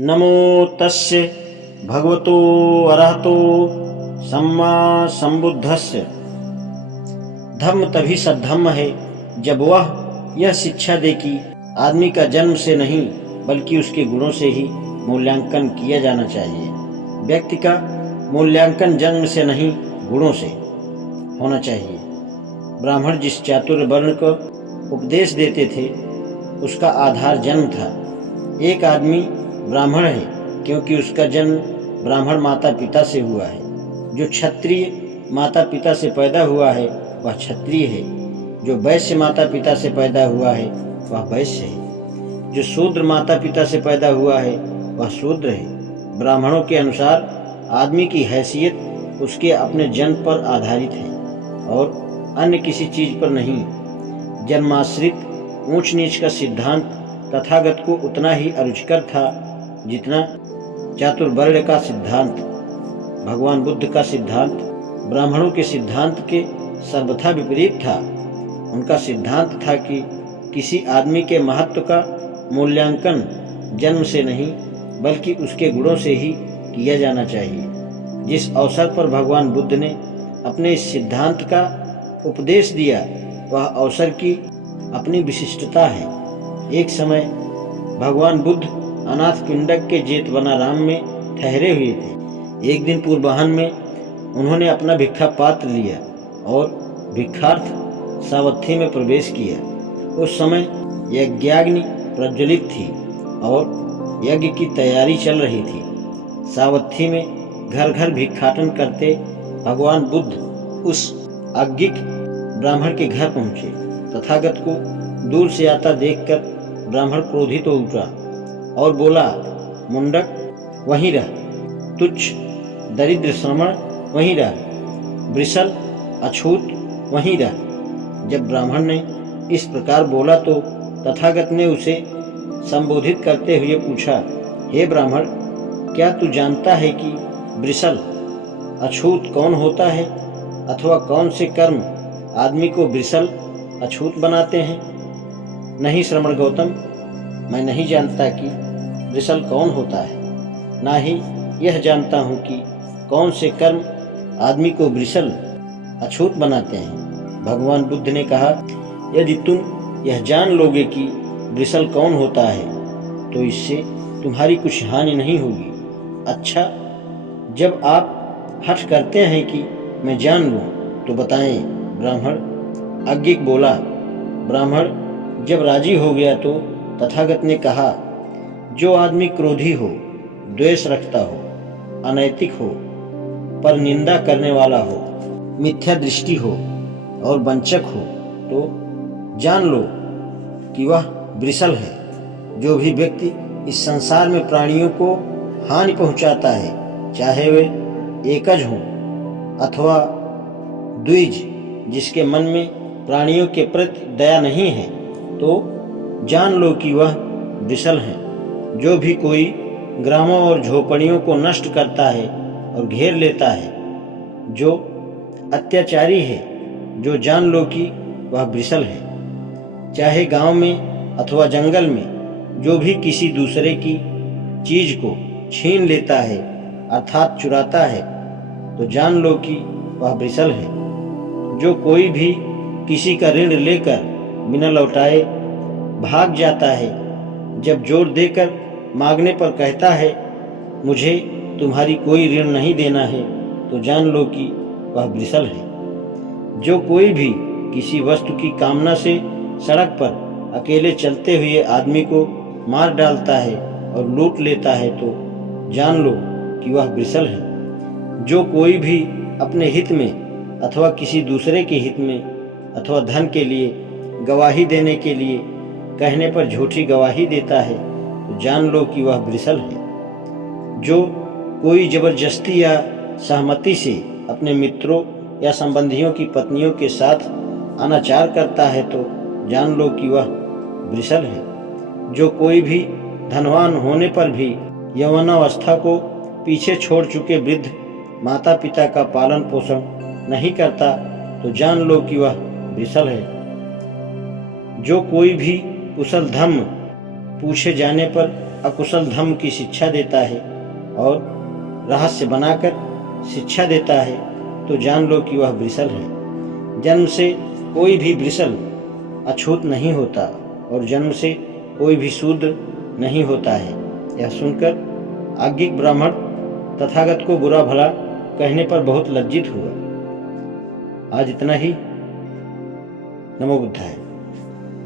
नमो तस्य भगवतो अरहतो सम्मा संबुद्धस्य। धर्म तभी सद्धम्म है जब वह यह शिक्षा दे कि आदमी का जन्म से नहीं बल्कि उसके गुणों से ही मूल्यांकन किया जाना चाहिए। व्यक्ति का मूल्यांकन जन्म से नहीं गुणों से होना चाहिए। ब्राह्मण जिस चातुर्य वर्ण को उपदेश देते थे उसका आधार जन्म था। एक आदमी ब्राह्मण है क्योंकि उसका जन्म ब्राह्मण माता पिता से हुआ है। जो क्षत्रिय माता पिता से पैदा हुआ है वह क्षत्रिय है। जो वैश्य माता पिता से पैदा हुआ है वह वैश्य है। जो शूद्र माता पिता से पैदा हुआ है वह शूद्र है। ब्राह्मणों के अनुसार आदमी की हैसियत उसके अपने जन्म पर आधारित है और अन्य किसी चीज पर नहीं। जन्माश्रित ऊंच नीच का सिद्धांत तथागत को उतना ही अरुचिकर था जितना चातुर्वर्ण का सिद्धांत। भगवान बुद्ध का सिद्धांत ब्राह्मणों के सिद्धांत के सर्वथा विपरीत था। उनका सिद्धांत था कि किसी आदमी के महत्व का मूल्यांकन जन्म से नहीं बल्कि उसके गुणों से ही किया जाना चाहिए। जिस अवसर पर भगवान बुद्ध ने अपने इस सिद्धांत का उपदेश दिया वह अवसर की अपनी विशिष्टता है। एक समय भगवान बुद्ध अनाथ पिंडक के जेतवनाराम में ठहरे हुए थे। एक दिन पूर्वाह्न में उन्होंने अपना भिक्षा पात्र लिया और भिक्षार्थ सावत्थी में प्रवेश किया। उस समय यज्ञाग्नि प्रज्वलित थी और यज्ञ की तैयारी चल रही थी। सावत्थी में घर घर भिक्षाटन करते भगवान बुद्ध उस अज्ञिक ब्राह्मण के घर पहुंचे। तथागत को दूर से आता देखकर ब्राह्मण क्रोधित हो उठा और बोला, मुंडक वहीं रह, तुच्छ दरिद्र श्रमण वहीं रह, वृषल अछूत वहीं रह। जब ब्राह्मण ने इस प्रकार बोला तो तथागत ने उसे संबोधित करते हुए पूछा, हे ब्राह्मण, क्या तू जानता है कि वृषल अछूत कौन होता है अथवा कौन से कर्म आदमी को वृषल अछूत बनाते हैं? नहीं श्रमण गौतम, मैं नहीं जानता कि वृषल कौन होता है, ना ही यह जानता हूँ कि कौन से कर्म आदमी को वृषल अछूत बनाते हैं। भगवान बुद्ध ने कहा, यदि तुम यह जान लोगे कि वृषल कौन होता है तो इससे तुम्हारी कुछ हानि नहीं होगी। अच्छा, जब आप हठ करते हैं कि मैं जान लूँ तो बताएं। ब्राह्मण अज्ञिक बोला। ब्राह्मण जब राजी हो गया तो तथागत ने कहा, जो आदमी क्रोधी हो, द्वेष रखता हो, अनैतिक हो, पर निंदा करने वाला हो, मिथ्या दृष्टि हो और वंचक हो तो जान लो कि वह वृषल है। जो भी व्यक्ति इस संसार में प्राणियों को हानि पहुंचाता है, चाहे वे एकज हों अथवा द्विज, जिसके मन में प्राणियों के प्रति दया नहीं है, तो जान लो कि वह वृषल है। जो भी कोई ग्रामों और झोपड़ियों को नष्ट करता है और घेर लेता है, जो अत्याचारी है, जो जान लो कि वह वृषल है। चाहे गांव में अथवा जंगल में जो भी किसी दूसरे की चीज को छीन लेता है अर्थात चुराता है, तो जान लो कि वह वृषल है। जो कोई भी किसी का ऋण लेकर बिना लौटाए भाग जाता है, जब जोर देकर मांगने पर कहता है, मुझे तुम्हारी कोई ऋण नहीं देना है, तो जान लो कि वह वृषल है। जो कोई भी किसी वस्तु की कामना से सड़क पर अकेले चलते हुए आदमी को मार डालता है और लूट लेता है, तो जान लो कि वह वृषल है। जो कोई भी अपने हित में अथवा किसी दूसरे के हित में अथवा धन के लिए गवाही देने के लिए कहने पर झूठी गवाही देता है, तो जान लो कि वह वृषल है। जो कोई जबरदस्ती या सहमति से अपने मित्रों या संबंधियों की पत्नियों के साथ अनाचार करता है, तो जान लो कि वह वृषल है। जो कोई भी धनवान होने पर भी यौवनावस्था को पीछे छोड़ चुके वृद्ध माता पिता का पालन पोषण नहीं करता, तो जान लो कि वह वृषल है। जो कोई भी कुशल धम्म पूछे जाने पर अकुशल धम्म की शिक्षा देता है और रहस्य बनाकर शिक्षा देता है तो जान लो कि वह वृषल है। जन्म से कोई भी वृषल अछूत नहीं होता और जन्म से कोई भी शूद्र नहीं होता है। यह सुनकर आज्ञिक ब्राह्मण तथागत को बुरा भला कहने पर बहुत लज्जित हुआ। आज इतना ही। नमो बुद्धाय।